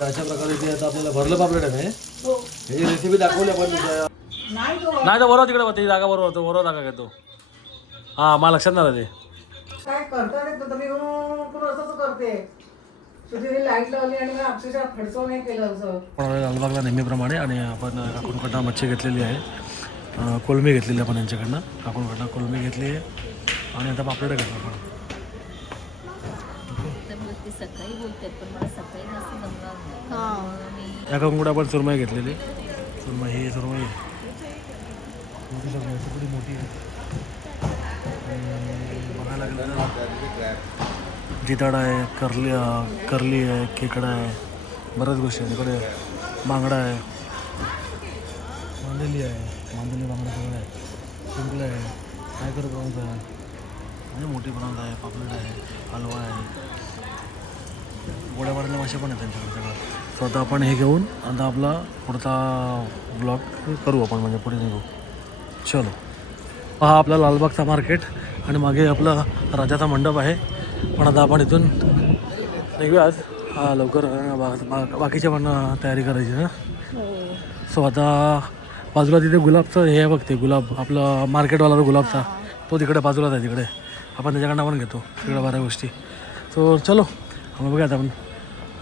अशा प्रकारे ते आता आपल्याला भरलं पापलेट आहे हो. ह्याची रेसिपी दाखवली आपण नाही तो नाही तर बरोबर तिकडे ती जागा बरोबर होतं बरोबर जागा घेतो हां मला लक्षात नाही आलं ते काय करता नाही तर तुम्ही असं करते तुझी लाईट लावली आणि मग अक्षरशः खडचो नाही केलं असं. आपण लालबागला नेहमीप्रमाणे आणि आपण काकूंकडनं मच्छी घेतलेली आहे कोलमी घेतलेली आपण यांच्याकडनं काकूंकडनं कोलमी घेतली आहे आणि आता पापलेट घेतलं आपण सकाळी बोलते पण मला सकाळी जास्त जमणार नाही. या काकूंकडे आपण सुरमई घेतलेली सुरमई ही सुरमई मोठी सुरमई थोडी मोठी आहे बघायला गेलं जिताड आहे करली आहे खेकडा आहे बऱ्याच गोष्टी आहेत तिकडे बांगडा आहे मांदेली आहे मांदेली बांगडा सगळं आहे शिंपलं आहे काय करत प्रॉन्स आहे म्हणजे मोठी प्रॉन्स आहे पापलेट आहे हलवा आहे गोड्या पाण्यातले मासे पण आहेत त्यांच्याकडे सगळं सो आता आपण हे घेऊन आता आपला पुढचा ब्लॉग करू आपण म्हणजे पुढे निघू चलो हा आपला लालबागचा मार्केट आणि मागे आपला राजाचा मंडप आहे पण आता आपण इथून निघूयाच हा लवकर बाकीच्या पण तयारी करायची ना सो आता बाजूला तिथे गुलाबचं हे बघते गुलाब आपलं मार्केटवाला गुलाबचा तो तिकडे बाजूलाच आहे तिकडे आपण त्याच्याकडनं पण घेतो तिकडे बऱ्या गोष्टी सो चलो मग बघूया आता आपण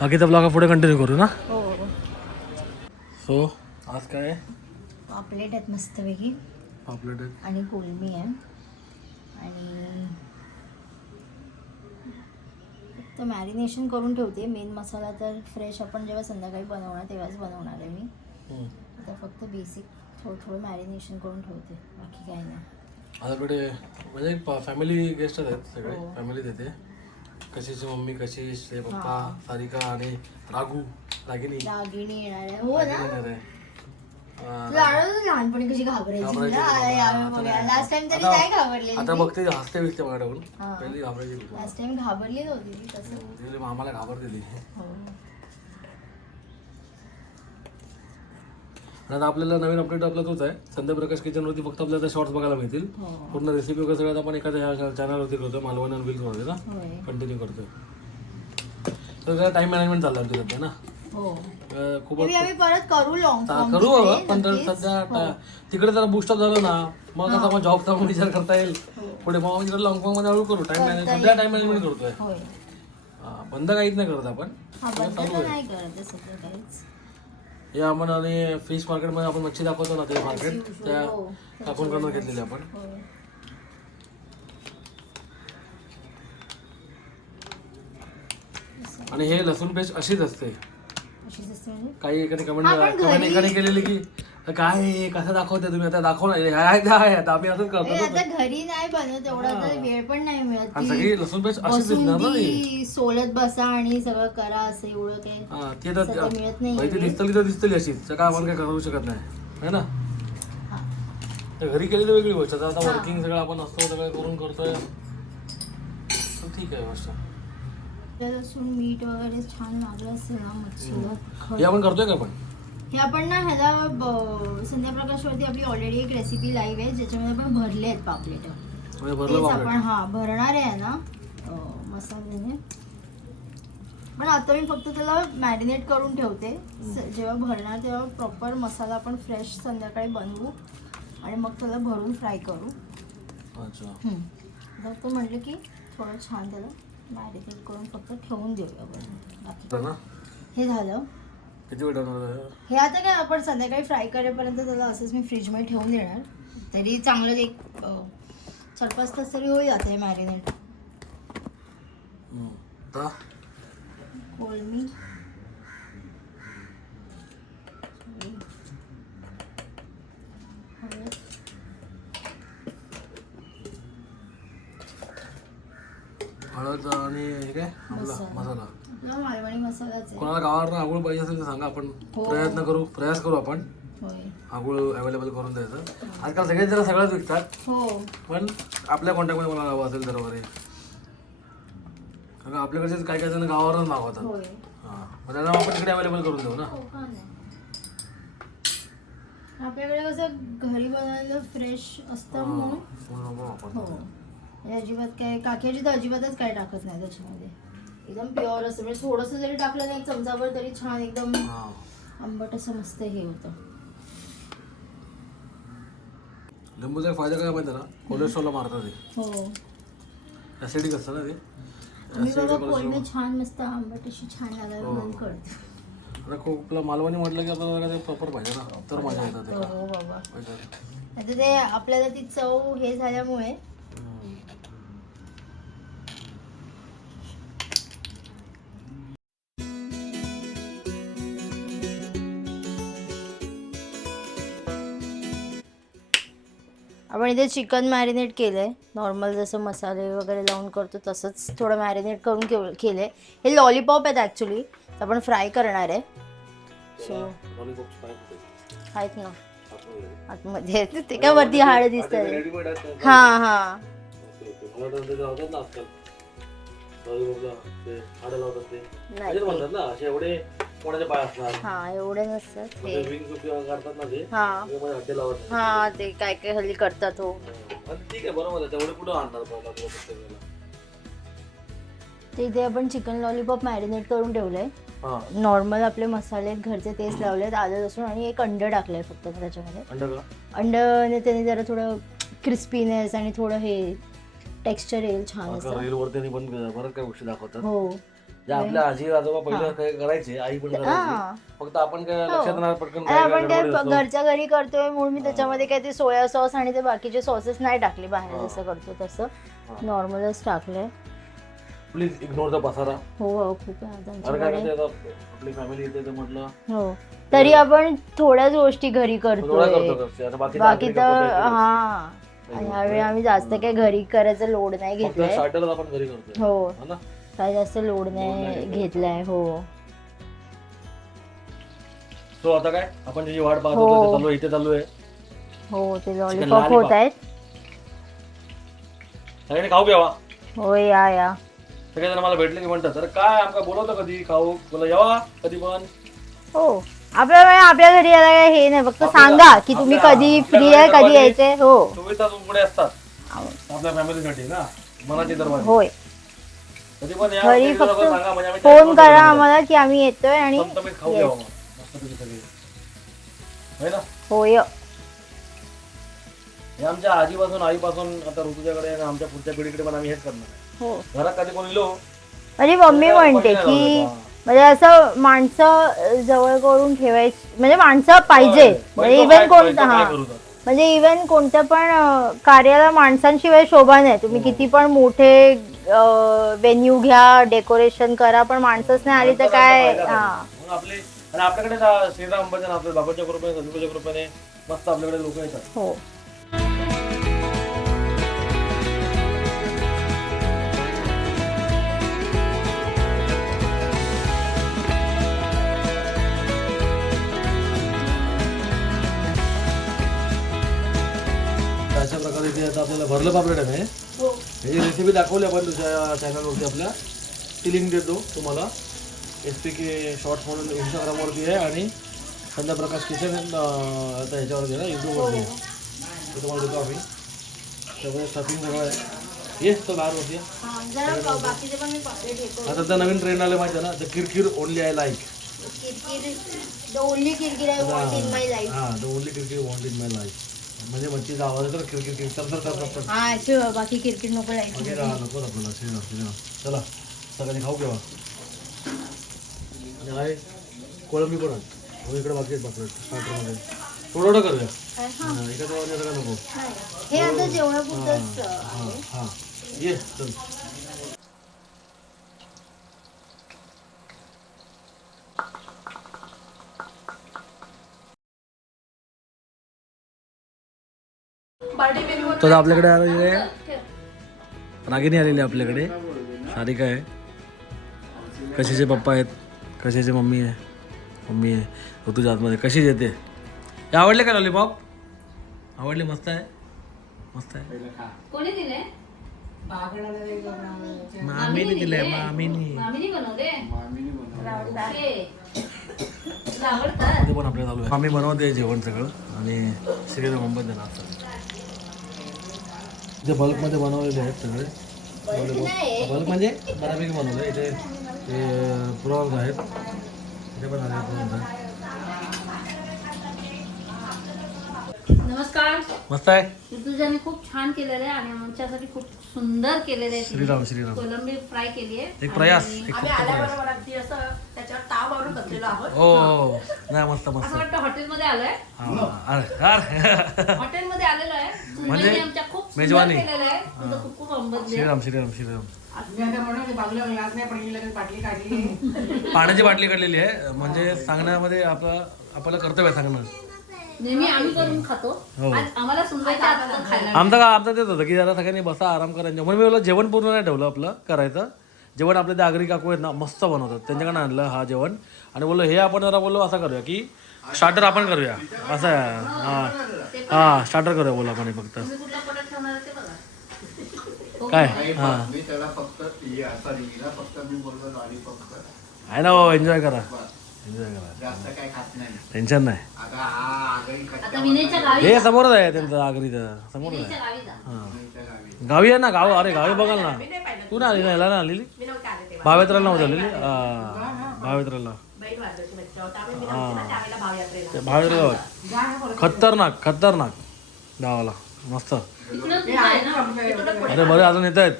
बाकीचा ब्लॉग पुढे कंटिन्यू करू ना सो आज काय पापलेट आहेत मस्तपैकी पापलेट आहे आणि कोलमी आहे आणि फक्त मॅरिनेशन करून ठेवते मेन मसाला तर फ्रेश आपण जेव्हा संध्याकाळी बनवणार तेव्हाच बनवणार आहे मी आता फक्त बेसिक थोडं मॅरिनेशन करून ठेवते बाकी काही नाही माझ्याकडे म्हणजे फॅमिली गेस्ट आहेत सगळे फॅमिलीत येते कशीची मम्मी कशिश ते पप्पा सारिका आणि रागिनी येणार आहे हो ना येणार आहे लहानपणी कशी घाबरायची लास्ट टाइम तरी नाही घाबरली आता बघते हसते बिसते माझ्याकडून पहिली घाबरायची लास्ट टाइम घाबरली होती ती तसं तिला मामाला घाबरते ती आता आपल्याला नवीन अपडेट आपला तोच आहे संध्या प्रकाश किचनवरती फक्त आपल्याला शॉर्ट्स बघायला मिळतील पूर्ण रेसिपी वगैरे सगळ्यात आपण एखाद्या चॅनलवरती करतो मालवण आणि व्हिल्समध्ये ना कंटिन्यू करतोय तर टाइम मॅनेजमेंट चाललं आमच्या सध्या ना खूपच परत करू करू पण सध्या तिकडे जरा बुस्टअप झालं ना मग आता आपण जॉबचा पण विचार करता येईल पुढे मग तिकडे लॉंग फॉर्म मध्ये हळू करू टाइम मॅनेजमेंट सध्या टाइम मॅनेजमेंट करतोय बंद काहीच नाही करत आपण चालू आहे हे आपण आणि फिश मार्केटमध्ये आपण मच्छी दाखवतो ना ते मार्केट त्या काकूंकडून घेतलेले आपण आणि हे लसूण पेस्ट अशीच असते काही एखादी कमेंट केलेली की काय कसं दाखवते तुम्ही आता दाखवणार आम्ही असंच करतो आता घरी नाही बनवत एवढा तर वेळ पण नाही मिळत सगळी लसूण पेस्ट अशीच दिसणार ना सोलत बसा आणि सगळं करा असं एवढं ते तर मिळत नाही दिसतली तर दिसतली अशीच काय आपण काय करू शकत नाही है ना घरी केली तर वेगळी गोष्ट आता वर्किंग सगळं आपण असतो सगळं करून करतोय ठीक आहे गोष्ट लसूण मीठ वगैरे छान लागलं असेल ना मच्छीला हे आपण करतोय का आपण हे आपण ना ह्याला संध्या प्रकाशवरती आपली ऑलरेडी एक रेसिपी लाईव्ह आहे ज्याच्यामध्ये आपण भरले आहेत पापलेट आपण भरणार आहे ना मसाल्याने पण आता मी फक्त त्याला मॅरिनेट करून ठेवते जेव्हा भरणार तेव्हा प्रॉपर मसाला आपण फ्रेश संध्याकाळी बनवू आणि मग त्याला भरून फ्राय करू फक्त म्हटलं की थोडं छान त्याला मॅरिनेट करून फक्त ठेवून देऊया हे झालं किती वेळ हे आता काय आपण संध्याकाळी फ्राय करेपर्यंत त्याला असंच मी फ्रीजमध्ये ठेवून देणार तरी चांगलं एक 4-5 तास तरी होईल आता हे मॅरिनेट कोलमी हळद आणि हे काय मसाला मालवणी मसालाच आहे कोणाला गावावर आगुळ पाहिजे असेल तर सांगा आपण प्रयास करू आपण आगुळ अवेलेबल करून द्यायचं आजकाल सगळेच जरा सगळंच विकतात पण आपल्या कॉन्टॅक्टमध्ये कोणाला हवं असेल तर वगैरे कारण आपल्याकडचे काही काही जण गावावरच मागवतात मग त्यांना आपण तिकडे अवेलेबल करून देऊ ना आपल्याकडे कसं घरी बनवलेलं फ्रेश असतं म्हणून अजिबात काय काकीची तर अजिबातच काय टाकत नाही त्याच्यामध्ये एकदम प्युअर असतं, म्हणजे थोडंसं जरी टाकलं ना एक चमचाभर तरी छान एकदम हां आंबट असं मस्त हे होतं. लिंबूचा फायदा काय माहिती ना, कोलेस्ट्रॉलला मारतात ते. हो ॲसिडिक असतं ना ते. मी बाबा कोल्ड छान मस्त आंबट अशी छान लागायला बंद करते. आता खूपला मालवणी म्हटलं की आपल्याला ते प्रॉपर पाहिजे ना, तर मजा येतात ते. हो बाबा आता ते आपल्याला ती चव हे झाल्यामुळे आपण इथे चिकन मॅरिनेट केलंय नॉर्मल जसं मसाले वगैरे लावून करतो तसंच थोडं मॅरिनेट करून केलंय. हे लॉलीपॉप आहेत ॲक्च्युली, आपण फ्राय करणार आहे. सो आहेत ना आतमध्ये ते काय वरती हाड दिसतात. हां हां हां एवढे नसतात हे. हां हां ते काय काय हल्ली करतात. हो ठीक आहे बरोबर आहे, तेवढे कुठं आणणार. ते इथे आपण चिकन लॉलीपॉप मॅरिनेट करून ठेवलंय. नॉर्मल आपले मसाले घरचे तेच लावलेत, आलं लसूण आणि एक अंड टाकलंय फक्त त्याच्यामध्ये. अंड्याने त्याने जरा थोडं क्रिस्पीनेस आणि थोडं हे टेक्स्चर येईल छान असं. रीलवरती पण बरं काय गोष्टी दाखवतात. हो जे आपल्या आजी आजोबा पहिले काय करायचे, आई पण करायची, फक्त आपण काय लक्षात नाही पटकन आपण काय घरच्या घरी करतोय म्हणून मी त्याच्यामध्ये काय ते सोया सॉस आणि ते बाकीचे सॉसेस नाही टाकले बाहेर जसं करतो तसं नॉर्मलच टाकलंय. प्लीज इग्नोर द पसारा. हो खूप आपली फॅमिली येते तर म्हटलं हो तरी आपण थोड्याच गोष्टी घरी करतोय, बाकी तर हा ह्यावेळी आम्ही जास्त काही घरी करायचं लोड नाही घेतलाय. आपण घरी करतोय हो काय जास्त लोड नाही घेतलाय. हो सो आता काय आपण त्याची वाट पाहत होतो, चालू इथे चालू आहे. हो ते लॉलीपॉप होत आहेत. सगळ्यांनी खाऊ घ्यावा. हो या सगळेजण मला भेटले की म्हणतात तर काय आमका बोलवतं कधी खाऊ, बोला यावा कधी पण. हो आपल्या घरी यायला काय हे नाही, फक्त सांगा की तुम्ही कधी फ्री आहे कधी यायचे. हो सुविधा पुढे असतात आपल्या फॅमिलीसाठी ना, मनाची दरवाजा. होय कधी पण या, घरी फक्त सांगा म्हणजे आम्ही फोन करा आम्हाला की आम्ही येतोय आणि खाऊ घ्यावा मस्तपैकी सगळे ना. होय हे आमच्या आजीपासून आईपासून आता ऋतुजाकडे आणि आमच्या पुढच्या पिढीकडे पण आम्ही हेच करणार आहे. हो घरात कधी कोणी लो माझी मम्मी म्हणते की म्हणजे असं माणसं जवळ करून ठेवायची, म्हणजे माणसं पाहिजे. म्हणजे इव्हन कोणतं म्हणजे इव्हन कोणत्या पण कार्याला माणसांशिवाय शोभा नाही. तुम्ही किती पण मोठे वेन्यू घ्या, डेकोरेशन करा, पण माणसंच नाही आली तर काय. आपले आणि आपल्याकडे श्रीराम भजन आपल्या बाबाच्या कृपेने सदगुरूच्या कृपेने मस्त आपल्याकडे लोक येतात. हो अशा प्रकारे ते आता आपल्याला भरलं पापलेट आहे. याची रेसिपी दाखवली आपण तुझ्या चॅनलवरती आपल्या, ती लिंक देतो तुम्हाला. SPK शॉर्ट्स म्हणून इंस्टाग्रामवरती आहे आणि संध्या प्रकाश किचन आता ह्याच्यावरती आहे ना, यूट्यूबवरती आहे. ते तुम्हाला देतो आम्ही. त्यामध्ये स्टफिंग सगळं आहे. येस तो बाहेर होती. आता त्या नवीन ट्रेंड आले माहिती आहे ना, द किरकिर only I like. The only किरकिर I want in my life. The only किरकिर वॉन्ट इन माय लाईफ म्हणजे मच्छीचा आवाज येतो किरकिर किरकिर बाकी किरकिर नको लाईफ नको आपल्याला. चला सगळ्यांनी खाऊ घ्यावा. आणि आहे कोळंबी पण आहे. इकडे बाकी आहेत पापलेट स्टार्टरमध्ये. थोडं करूया एका सगळं नको. हे आता जेवणापुरतंच. हां ये चल. तर आपल्याकडे आलेली आहे रागिनी, आलेली आहे आपल्याकडे सारिका आहे, कशीचे पप्पा आहेत, कशीचे मम्मी आहे ऋतूच्या आतमध्ये. कशीच येते. हे आवडले का लॉलीपॉप? आवडले. मस्त आहे मस्त आहे. कोणी दिले? मामीने दिले. मामीने पण आपल्या चालू आहे. मामी बनवते जेवण सगळं आणि सगळे मुंबईत देणार. इथे बल्कमध्ये बनवलेले आहेत सगळे. बल्क म्हणजे बऱ्यापैकी बनवलं इथे. ते प्रॉन्स आहेत, ते पण आले प्रॉन्स आहेत. नमस्कार. मस्त आहे. ऋतुजाने खूप छान केलेलं आहे आणि आमच्यासाठी खूप सुंदर केलेलं आहे. श्रीराम श्रीराम. कोलंबी फ्राय केली आहे. एक प्रयास, आणि एक आम्ही फक्त आल्याबरोबर अगदी असं त्याच्यावर ताव मारून बसलेलो आहोत. हो नाही मस्त मस्त. असं वाटतं हॉटेलमध्ये आलोय. अरे हॉटेलमध्ये आलेलो आहे. म्हणजे सुनबाईने आमच्या खूप सुंदर मेजवानी. केलेलं आहे. तुझं खूप खूप अंबदले. श्रीराम श्रीराम श्रीराम. मी आता म्हणून बाजूला ग्लास नाही पण लगेच बाटली काढली. पाण्याची बाटली काढलेली आहे, म्हणजे सांगण्यामध्ये आपल्याला कर्तव्य आहे सांगणं. नेहमी आम्ही करून खातो. हो. आज आम्हाला सुनबाईच्या हातचं खायला आमचं तेच होतं की जरा सगळ्यांनी बसा आराम करायचं, म्हणून मी बोललो जेवण पूर्ण नाही ठेवलं आपलं करायचं. जेवण आपले ते आगरी काकू आहेत ना मस्त बनवतात, त्यांच्याकडे आणलं हा जेवण आणि बोललो हे आपण जरा बोललो असं करूया की स्टार्टर आपण करूया असं आहे. हां स्टार्टर करूया बोला आपण फक्त. तुम्ही कुठला पदार्थ ठेवणार आहे ते बघा. काय हां मी त्याला फक्त हिला फक्त मी बोललो लॉलीपॉप कर, आहे ना हो, एन्जॉय करा एन्जॉय करा, जास्त काय खात नाही. टेन्शन नाही. आता हा आगरी आता विनयच्या गावी हे समोरच आहे त्यांचं आगरीचं समोरच आहे. विनयच्या गावी जा. हां गावी आहे ना गाव. अरे गावी बघाल ना. तू ना आली ना याला ना आलेली भावेत्राला नव्हती आलेली. भावेत्राला ते भावेत्र खतरनाक खतरनाक गावाला मस्त. तिकडं कुठं आहे ना? अरे बरे अजून येत आहेत.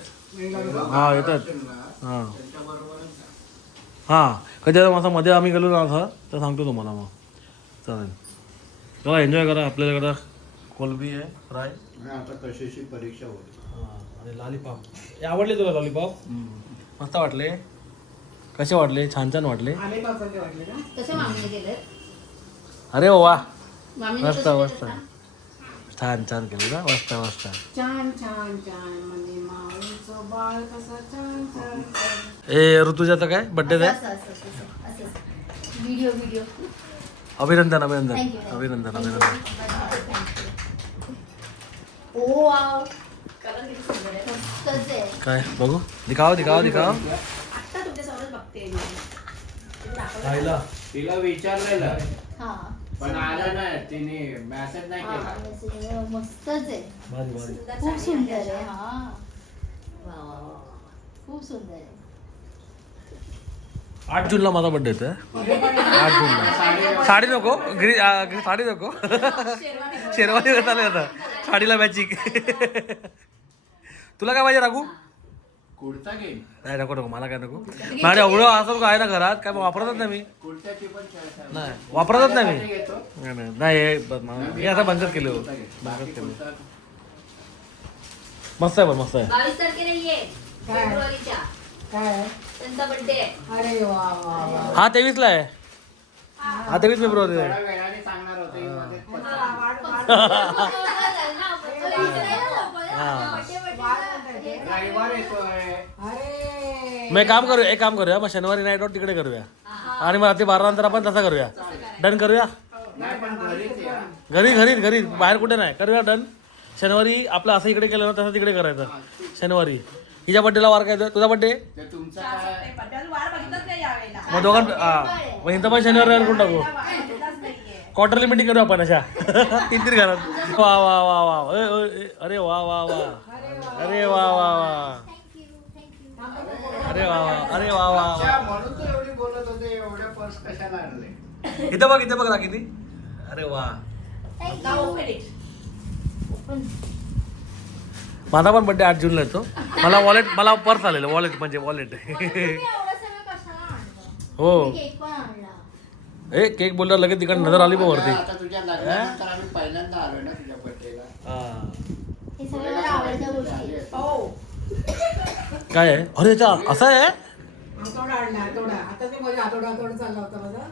हां येत आहेत. हां हां कधी आता माझा मध्ये आम्ही गेलो ना असं तर सांगतो तुम्हाला मग. चालेल चला एन्जॉय करा. आपल्याकडं कोलबी आहे फ्राय आता कशाची परीक्षा होती. आणि लॉलीपॉप. हे आवडले तुला लॉलीपॉप? मस्त वाटले. कसे वाटले? छान छान वाटले. आले पावसाचे वाटले ना. कसे मागणी केले? अरे वा मामीने मस्त कसे केले मस्त सांग? छान छान केलं ना. मस्त मस्त. छान छान छान म्हणजे माऊलीचं बाळ कसं छान छान छान. ए ऋतुजाचा काय बड्डे आहे? असं व्हिडिओ अभिनंदन अभिनंदन Thank you. अभिनंदन अभिनंदन. ओ वाव कलर किती सुंदर आहे. मस्तच आहे. काय बघू दिखाव दिखाव दिखाव. आत्ता तुमच्यासमोरच बघते मी. तुम्ही दाखवलं? खायला तिला विचारलेलं हा पण आलं नाही, तिने मेसेज नाही हा, केला. मस्त- मस्तच आहे. भारी भारी. सुंदर खूप साडी सुंदर आहे. आहे. हा वा, वा, वा. खूप सुंदर आहे. 8 जूनला माझा बड्डे येतोय. 8 जूनला. साडी नको साडी नको शेरवानी चालेल आता. साडीला मॅचिंग. तुला काय पाहिजे राघू? कुर्ता घे, नाही नको नको मला काय नको. माझ्या एवढं असं आहे ना घरात काय वापरतच नाही मी. कुर्त्याची पण चॉईस आहे. नाही वापरतच नाही मी. घेतो. नाही, नाही नाही हे आता बंदच केलं हो. बाकी बंदच केलं. कुर्ता मस्त आहे पण मस्त आहे. 22 तारखेला ये काय? फेब्रुवारीच्या. काय त्यांचा बर्थडे आहे. अरे वा वा वा. हा 23 ला आहे. हा 23 फेब्रुवारी आहे. थोड्या वेळाने सांगणार होते ही मध्ये रविवार येतोय. अरे मग एक काम करूया मग शनिवारी नाईट आउट तिकडे करूया आणि मग रात्री 12 नंतर आपण तसं करूया. डन करूया. नाही पण घरीच या. घरी बाहेर कुठे नाही करूया डन. शनिवारी आपलं असं इकडे केलं ना तसं तिकडे करायचं. शनिवारी हिच्या बड्डेला वार काय तुझा बड्डे ते तुमचं काय मग दोघां मग हिंदा पण शनिवारी वार करून टाकू. क्वार्टरली मीटिंग करू आपण अशा 3 घरात. वा वा वा वा अरे वा वा वा अरे वा वा वा अरे वा वा अरे वा वा अच्छा, म्हणून तू एवढी बोलत होते, एवढे पर्स कशाला आणले. इथं बघ ना किती. अरे वा माझा पण बड्डे 8 जूनला येतो. मला पर्स आलेलं वॉलेट म्हणजे वॉलेट. हो केक पण आणला. ए केक बोलल्यावर लगेच तिकडे नजर आली पण वरती. आता तुझ्या लग्नानंतर आम्ही पहिल्यांदा आलोय ना तुझ्या बर्थडेला. हे सगळं मला आवडत्या गोष्टी. काय आहे अरे याचा असं आहे. आठवडा आणला आठवडा. आता ते माझ्या आठवडा चालला होता माझा.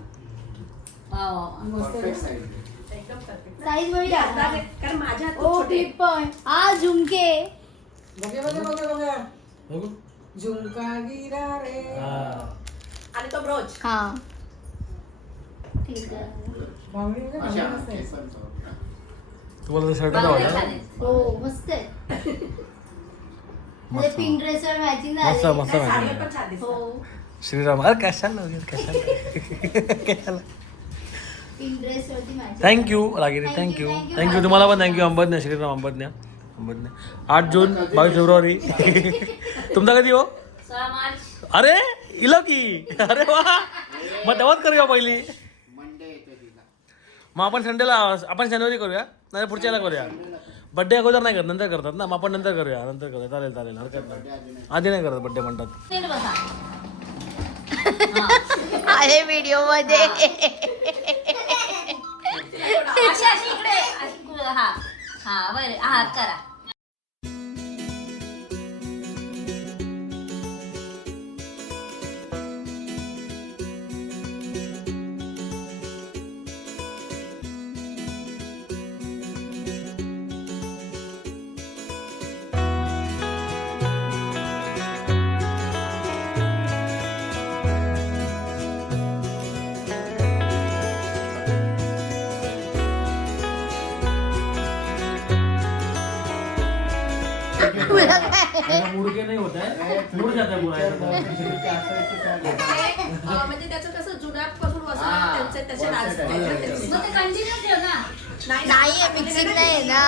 वा, वा, वा. मस्त Perfect आहे. size. एकदम perfect. साईज बघितला कारण माझ्या हात ओ खूप छोटे टिप पण हा झुमके. बघा बघू. झुमका गिरा रे. आणि तो ब्रोच. हा ठीक आहे. बांगडी म्हणजे अशा बांगडी मस्त आहे. केस पण तो. तुम्हाला शर्ट बांगड्या आवडला छान आहेत. हो मस्त आहे. म्हणजे मस्त. पिंक ड्रेसवर मॅचिंग मस्त झाली. मस्त साडीवर माहिती पण छान दिसतात. हो श्रीराम अरे कशाला कशाला. पिंक ड्रेस वरती matching. Thank you Ragini thank you thank you तुम्हाला पण थँक्यू. अंबदने श्रीराम अंबदने 8 जून 22 फेब्रुवारी. तुमचा कधी हो? 6 मार्च. अरे इलो की अरे वा मग तेव्हाच करूया पहिली. मंडे येते तिला. मग आपण संडेला आपण शनिवारी करूया नाही पुढच्याला करूया. बड्डे अगोदर नाही करत नंतर करतात ना. मग आपण नंतर करूया नंतर करूया चालेल चालेल हरकत नाही. आधी नाही करत बड्डे म्हणतात. नीट बसा. आहे व्हिडिओ मध्ये. अशी अशी इकडे अशी हा हा वर हात करा. मुडके नाही होत आहे मुड जात आहे म्हणजे त्याचं कसं जुन्यापासून वसवलं त्यांचे त्याचे डान्स मग ते कंटिन्यू ठेव ना. नाही मिक्सिंग नाही ना.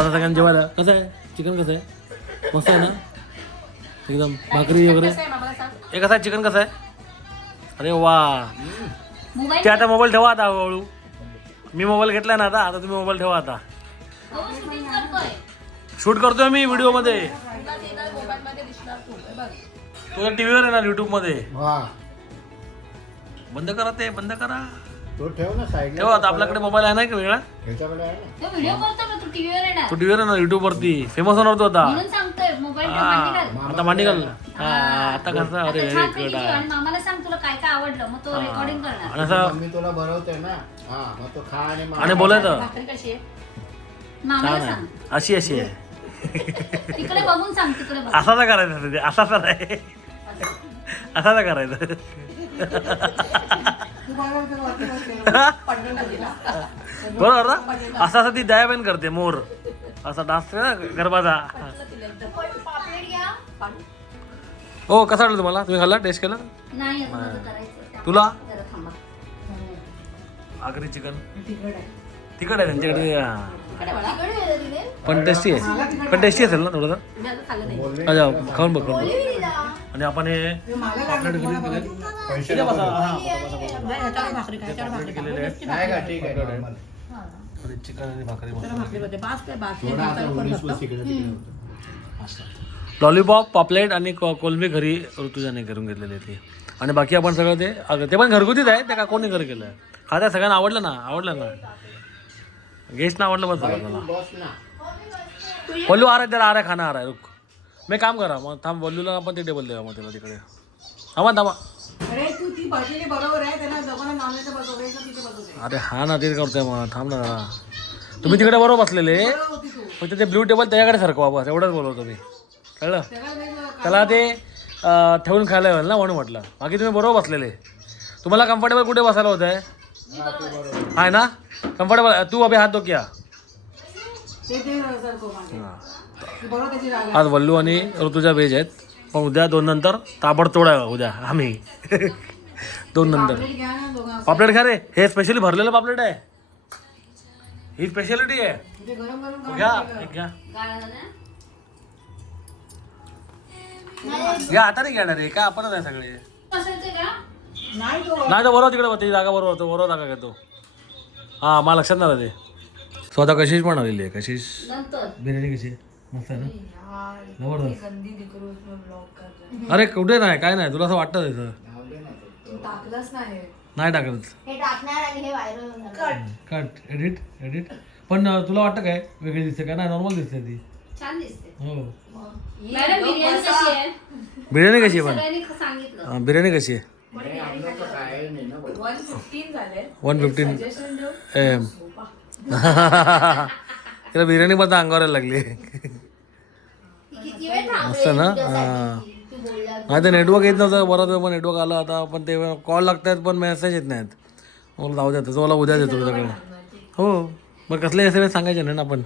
आता सगळ्यांना जेवायला कसं आहे चिकन कसं आहे मस्त आहे ना एकदम भाकरी वगैरे. हे कसं आहे चिकन कसं आहे. अरे वा मोबाईल ते आता मोबाईल ठेवा आता हळूहळू. मी मोबाईल घेतला ना आता तुम्ही मोबाईल ठेवा आता. शूटिंग करतोय. शूट करतोय मी व्हिडिओ मध्ये. मोबाईलमध्ये दिसणार तू हे बघ. तुझ्या टीव्हीवर आहे ना युट्यूब मध्ये. वा बंद करा ते बंद करा तो ठेव ना साईडला. ठेवा आता आपल्याकडे मोबाईल आहे ना की वेगळा. ह्याच्याकडे आहे ना. तो व्हिडिओ करतो ना तू टीव्हीवर येणार. तो टीव्हीवर आहे ना युट्यूब वरती फेमस होणार तो आता. म्हणून सांगतोय मोबाईल मांडी घाल. आता मांडी घाल. हा आता कसं आता अरे छान गुड पैकी आहे. ठेव आणि मामाला सांग तुला काय काय आवडलं मग तो रेकॉर्डिंग करणार. आणि असं मम्मी तुला भरवते ना. हा मग तो खा आणि बोलायचं भाकरी कशी आहे? मामाला छान सांग आहे अशी अशी आहे. तिकडे बघून सांग तिकडे बघ. असाच करायचं ते असाच आहे असाच करायचं. तू बरोबर ते वरती वरती पडलेला दिला. बरोबर ना असा ती दयाबेन करते मोर असा डान्स ना गरबाचा. पापलेट घ्या. हो कसा वाटलं तुम्हाला तुम्ही खाल्ला टेस्ट केला नाही अजून माझं करायचं. तुला जरा थांबा. आगरी चिकन तिखट आहे. तिखट आहे त्यांच्याकडे हा. इकडे बघा. तिखट आहे ना तिथे? पण टेस्टी आहे पण टेस्टी असेल ना थोडंसं. मी अजून खाल्लं नाही. अच्छा खाऊन बघ खाऊन बघ. कोळी दिला. आणि आपण हे ते मला लागलं, तुम्हाला बघा. पैसे इथे बसा. हा, नाही, ह्याच्यावर भाकरी खा, ह्याच्यावर भाकरी खा. केलेले आहेत. नाही का ठीक आहे normal. थोडी चिकन आणि भाकरी जरा मस्त. भाकरीमध्ये बास काय बास थोडा आता नाही, उन्नीस करतो. वीस इकडे तिकडे होतं. लॉलीपॉप पापलेट आणि कोलंबी घरी ऋतुजाने करून घेतलेले ते. आणि बाकी आपण सगळं ते पण घरगुतीच आहे त्या काकोनी घरी केलं आहे. खात्या सगळ्यांना आवडलं ना गेस्टना आवडलं बस झालं त्याला. बस ना. बोलू आ रहा है, आ रहा है, खाना आ रहा है, रुक. मैं काम करा मग थांब बोलूला आपण ते टेबल देवा मग त्याला तिकडे. थांबा अरे तू ती बसलेली बरोबर आहे त्यांना दोघांना नॉनव्हेज बसवते तिथे बसवते. अरे हा ना तेच करतोय मग थांब ना जरा. तुम्ही तिकडे बरोबर बसलेले बरोबर होती तू. फक्त ते ब्ल्यू टेबल त्याच्याकडे सरकवा बस एवढंच बोलवतो मी कळलं. त्याला वेगळं त्याला ते ठेवून खायला येईल ना म्हणून म्हटलं. बाकी तुम्ही बरोबर बसलेले. तुम्हाला कम्फर्टेबल कुठे बसायला होत आहे आहे ना कम्फर्टेबल. तू अभि हात दो क्या. ते सरको मागे. तू बरोबर त्याची राग आज वल्लू आणि ऋतुजा व्हेज आहेत पण उद्या 2 नंतर ताबडतोड आहे उद्या आम्ही 2 नंतर. पापलेट घ्या ना दोघांना. पापलेट खा रे हे स्पेशली भरलेलं पापलेट आहे. ही स्पेशालिटी आहे. ते गरम गरम खाऊ घ्या नका. एक घ्या गाळलं ना? घ्या आता नाही घेणार आहे का आपणच आहे सगळे. बसायचं का? नाही तो नाही तर बरोबर तिकडे ती जागा बरोबर होतो बरोबर जागा घेतो. हां मला लक्षात नाही ते. स्वतः कशीच पण आलेली आहे. कशीच नंतर बिर्याणी कशी मस्त आहे ना जबरदस्त. अरे कुठे नाही काय नाही तुला असं वाटतं त्याचं टाकलंच नाही नाही टाकत. हे टाकणार आणि हे व्हायरल होणार. कट एडिट पण तुला वाटतं काय वेगळी दिसते काय नाही नॉर्मल दिसते ती. छान दिसते. हो मॅडम बिर्याणी कशी आहे? बिर्याणी कशी आहे पण सगळ्यांनी सांगितलं. बिर्याणी कशी आहे नाही, आमचं तर काय नाही ना बरं. 115 झाले 115 सजेशन देऊ एम. तिला बिर्याणी पण अंगावर यायला लागली. किती वेळ थांबले मस्त ना तुझ्यासाठी? तू बोलला नाही ते नेटवर्क येत नव्हतं बराच वेळ पण नेटवर्क आलं आता पण ते कॉल लागतात पण मेसेज येत नाहीत. मला जाऊ द्या तसं मला उद्या देतो तुझ्याकडे. हो मग कसले SMS सांगायचे नाही ना आपण.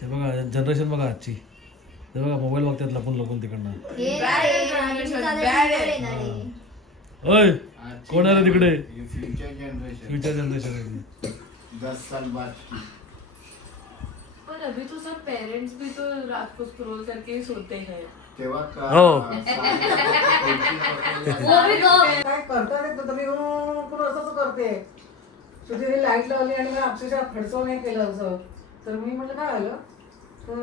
ते बघा जनरेशन बघा आजची ते बघा मोबाईल बघतात लपून लपून तिकडनं. हे नाही, चालेल, येणार आहे. ओय कोण आलं तिकडे ये फ्युचर जनरेशन फ्युचर जनरेशन 10 साल बाद की. पर अभी तो सब पेरेंट्स भी तो रात को स्क्रॉल करके ही सोते हैं तेव्हा का हो. वो भी तो काय करता येत नव्हतं. मी करून असंच करते. सुधीरने लाईट लावली आणि मी अक्षरशः खडसव नाही केलं असं. तर मी म्हटलं काय झालं तर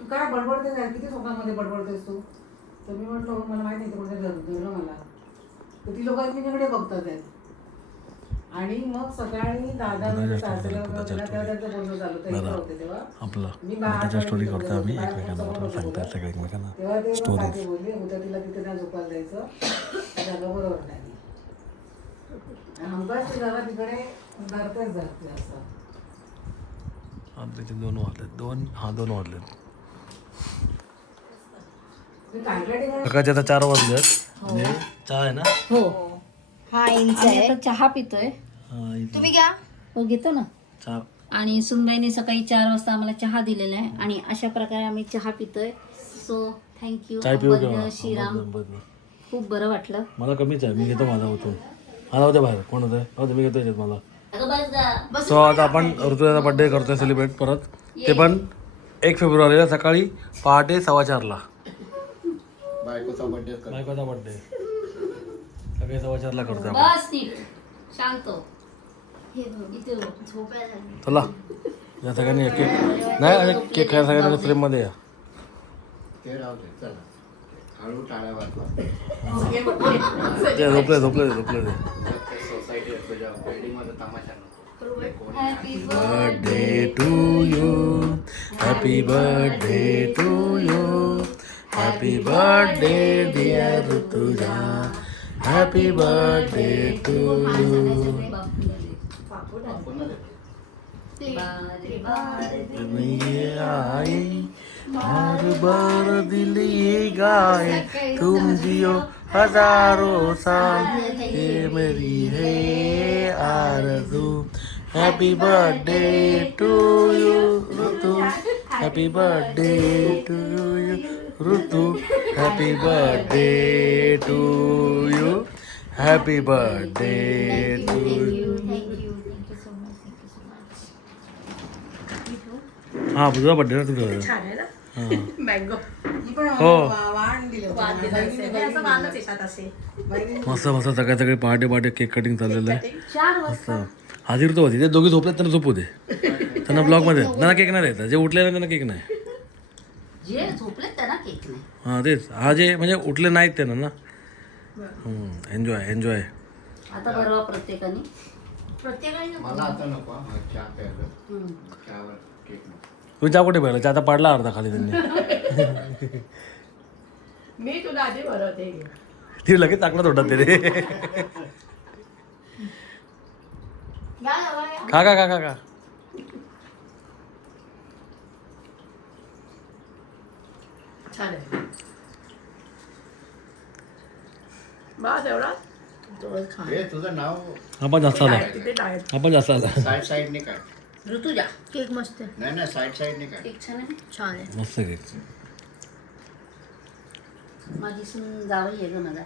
तू काय बडबडते नाही किती स्वप्नामध्ये बडबडतेस तू. तर मी म्हटलं "हो, मला माहिती नाही ते कोणत्या धरलं मला." तर ती लोक एकमेकांकडे बघतात आहेत. आणि मग सकाळी दादा सासऱ्याला त्याला त्यांचं बोलणं झालं ते इकडे होते तेव्हा आपलं मी त्याच्या स्टोरी करतो आम्ही बाहेर एकमेकांना समोर बरोबर सांगतो बोलत. सगळ्या एकमेकांना तेव्हा ते स्टोरी. काकी बोलली उद्या तिला तिथे नाही झोपायला द्यायचं जागा बरोबर नाही. हमकाच ते जरा तिकडे धरतेच धरते असं. आमचे 2 वाजलेत 2 वाजलेत मी काय काय ठिकाणी सकाळचे आता 4 वाजलेत आणि चहा आहे ना. हो हा इंच आम्ही आहे. आता चहा पितोय. हा, इथे तुम्ही घ्या. हो घेतो ना. चहा आणि सुनबाईने सकाळी 4 वाजता आम्हाला चहा दिलेला आहे आणि अशा प्रकारे आम्ही चहा पितोय. सो थँक्यू चाय पिऊ अभद्र श्रीराम. खूप बरं वाटलं. मला कमीच आहे मी घेतो माझा होतो मला होते बाहेर कोण होतं हो मी घेतो याच्यात मला. अगं बस जा. सो आता आपण ऋतुजाचा बड्डे करतोय सेलिब्रेट परत ते पण 1 फेब्रुवारीला सकाळी पहाटे 4:15ला बायकोचा बर्थडे कर. बायकोचा बड्डे सकाळी 4:15ला करतोय आपण. बस नीट शांत. हे बघ, इथे बघ. झोपायला लागली. चला या सगळ्यांनी केक नाही आणि केक खायला सगळ्यांनी फ्रेममध्ये या. ते राहू दे चला हळू टाळ्या वाजवा. ते झोपले झोपले झोपले ते. सोसायटी तुझ्या बिल्डिंगमध्ये तमाशा नको. Happy birthday to you happy birthday to you happy birthday dear Rutuja happy birthday to you. ये आई बार बार दिल ये गाए तुम जियो हजारों साल ये मेरी है आरज़ू. Happy birthday to you Ritu happy birthday to you Ritu happy birthday to you happy birthday to you. हां तुझा बर्थडे ना तुझा. छान आहे ना हां मँगो ही पण हो. वाण दिले होते. वाद दिला असेल. हे असं वादच येतात असे मस्त मस्त सकाळी सकाळी पहाटे पहाटे केक कटिंग चाललेलं आहे 4 मस्त. वाजता. हाजीर तो होती ते दोघे झोपलेत त्यांना झोपू दे त्यांना ब्लॉगमध्ये त्यांना केक नाही द्यायचा जे उठले नाही त्यांना केक नाही. जे झोपलेत त्यांना केक नाही. हां तेच हा जे म्हणजे उठले नाहीत त्यांना ना. Enjoy enjoy. आता बरोबर प्रत्येकाने प्रत्येकाने मला आता नको हा. मला चहा प्यायला चहावर केक नको. तुम्ही चहा कुठे पाहिला चहा आता पाडला अर्धा खाली त्यांनी. मी तुला आधी भरवते ती लगेच टाकला तोंडात ते रे. घ्या जवळ या. खा खा खा खा खा. छान आहे बस एवढा थोडं खा. हे तुझं नाव आपण जास्त आला तिथे डायट आपण जास्त आला साईडने काय ऋतुजा केक मस्त आहे. नाही साईडने काय केक छान आहे. छान आहे. मस्त केक. माझी सून जावई आहे ग माझा.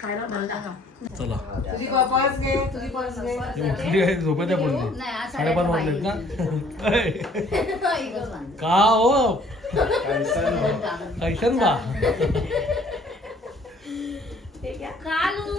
खायला मला चला तुझी पर्स घे तुझी पर्स घे. झोपत आहे पडली नाही आज 5:30 वाजलेत ना. एकच वांदे. का हो कैसन बा कालू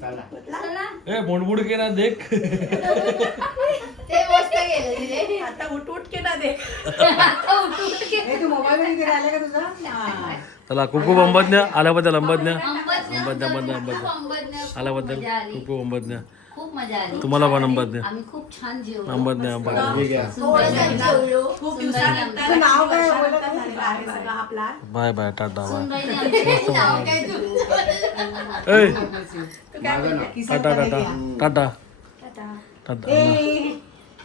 चला चला ए बुडबुड के ना देख ते मस्त गेलं तिथे. आता उठ उठ के ना दे आता उठ उठ के हे तू मोबाईल मध्ये घरी आले का तुझा हा. चला कुकू अंबदन्या आल्याबद्दल अंबदन्या अंबदन्या, अंबदन्या खूप अंबदन्या, खूप आल्याबद्दल मजा आली. कुकू अंबदन्या खूप मजा आली तुम्हाला पण अंबदन्या आम्ही खूप छान जेवलो अंबदन्या अंबदन्या ठीक आहे सुंदरबाईंनी जेवलो. खूप सुंदरबाईंनी दिवसानंतर तुझं नाव काय वर्षानंतर बोलत झालेला आहे सगळा हा plan bye bye tata bye सुंदरबाईंनी आमच्या नाव काय तू? ए तू काय बोलते? किसन टाटा करेगी. Tata tata tata. Tata a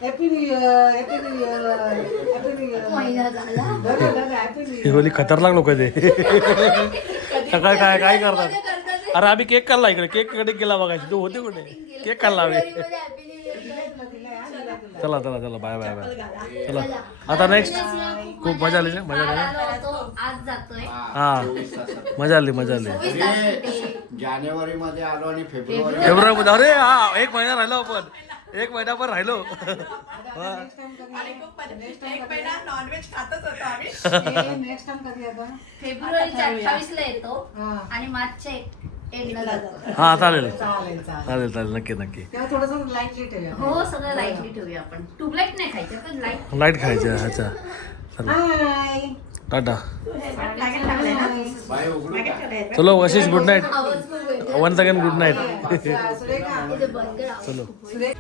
happy new year happy new year happy new year महिना झाला. हॅपी न्यू ही होली खतरनाक लोक ते सकाळ काय काय करतात अरे आम्ही केक खाल्ला इकडे केक कटिंग केला बघायची तू होते कुठे केक खाल्ला आम्ही चला चला चला बाय बाय बाय चला आता नेक्स्ट खूप मजा आली ना मजा आली ना? आलो होतो, आज जातोय हा मजा आली मजा आली जानेवारी मध्ये आलो आणि फेब्रुवारी फेब्रुवारी अरे हा एक महिना राहिलो आपण एक महिना पण राहिलो आणि खूप मजा. एक महिना नॉनव्हेज खातच होतो आम्ही नेक्स्ट टाइम कधी आता फेब्रुवारीच्या 28 ला येतो हा. आणि मार्चच्या एंडला जातो हा चालेल चालेल चालेल चालेल चालेल नक्की नक्की तेव्हा थोडंसं लाईटली ठेवूया हो सगळं लाईटली ठेवूया आपण ट्यूबलाईट नाही खायचं पण लाईट लाईट खायचं अच्छा चला हाय टाटा पॅकेट टाकलंय ना बाय उघडू का चलो वशिष गुड नाईट आवाज पण वेगळा. Once again good night Surekha इथे बंद कर आवाज. चलो सुरेख